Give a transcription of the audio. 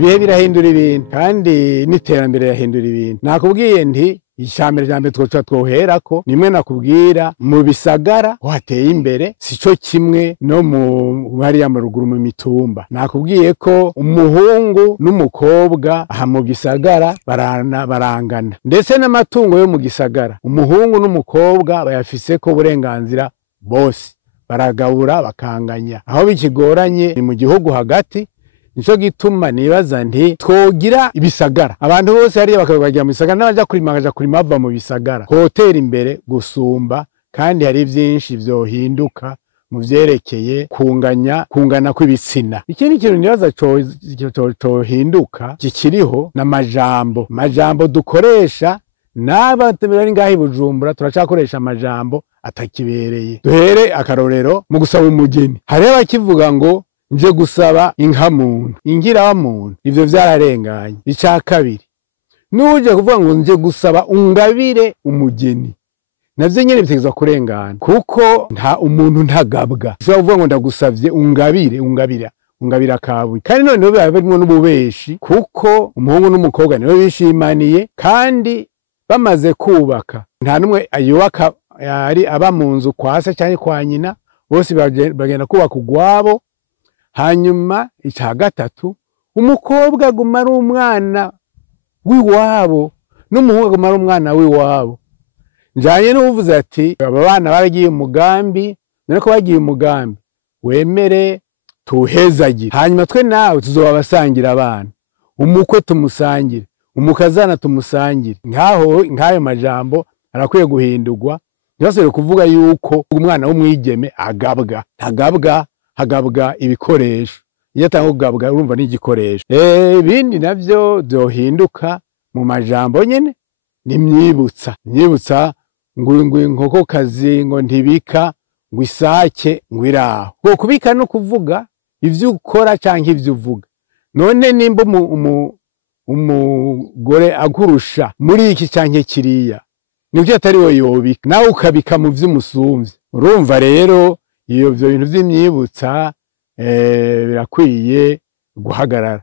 ibihe birahindura ibintu kandi n'iterambere yahindura ibintu. Nakubwiye nti ishambere jambe twoca twoherako nimwe nakubwira mu bisagara ho hateye imbere sico kimwe no mu bari y'amaruguru mu mitumba. Nakubwiye ko umuhungu n'umukobwa aha mu gisagara barangana, ndetse n'amatungo yo mu gisagara umuhungu n'umukobwa bayafise ko uburenganzira bose, baragabura bakanganya. Aho bikigoranye ni mu gihugu hagati. Nico gituma nibaza nti twogira ibisagara abantu bose hariya bakabajya mu bisagara, n'abaja kurima bava mu bisagara, hotera imbere gusumba. Kandi hari byinshi vyohinduka mu vyerekeye kungana kw'ibitsina. Ikindi kintu nibaza cohinduka kikiriho n'amajambo dukoresha. N'aba bari ngaho i Bujumbura turacakoresha amajambo atakibereye. Duhere akarorero mu gusaba umugeni, hariho abakivuga ngo nje gusaba inka muntu, ingira wa muntu. Ivyo vyararenganye. Ica kabiri, nuje kuvuga ngo nje gusaba ungabire umugeni, navyo nyene bitegezwa kurengana, kuko nta umuntu ntagabwa. Ushobora kuvuga ngo ndagusavye ungabira kabuye, kandi noneho biba birimwo n'ububeshi, kuko umuhungu n'umukobwa nibo bishimaniye. Kandi bamaze kubaka nta numwe ayubaka ari aba mu nzu kwa se canke kwa nyina, bose bagenda kubaka ugwabo. Hanyuma ica gatatu, umukobwa aguma ari umwana w'iwabo n'umuhungu aguma ari umwana w'iwabo. Njanye n'uvuze ati aba bana baragiye umugambi, niko bagiye umugambi wemere tuhezagire, hanyuma twe nawe tuzoba basangira abana, umukwe tumusangire, umukazana tumusangire. Nk'ayo majambo arakwiye guhindurwa. Ntibasubire kuvuga yuko umwana w'umwigeme hagabwa ibikoresho. Iyo atanga kugabwa urumva n'igikoresho. Ibindi navyo vyohinduka mu majambo nyene ni myibutsa ngo inkokokazi ngo ntibika, ngo isake ngo iraho. Ngo kubika no kuvuga ivyo ukora canke ivyo uvuga. None nimba umugore agurusha muri iki canke kiriya, nivyo atari we yobika, nawe ukabika mu vy'umusumvyi. Urumva rero iyo bintu vy'imyibutsa birakwiye guhagarara.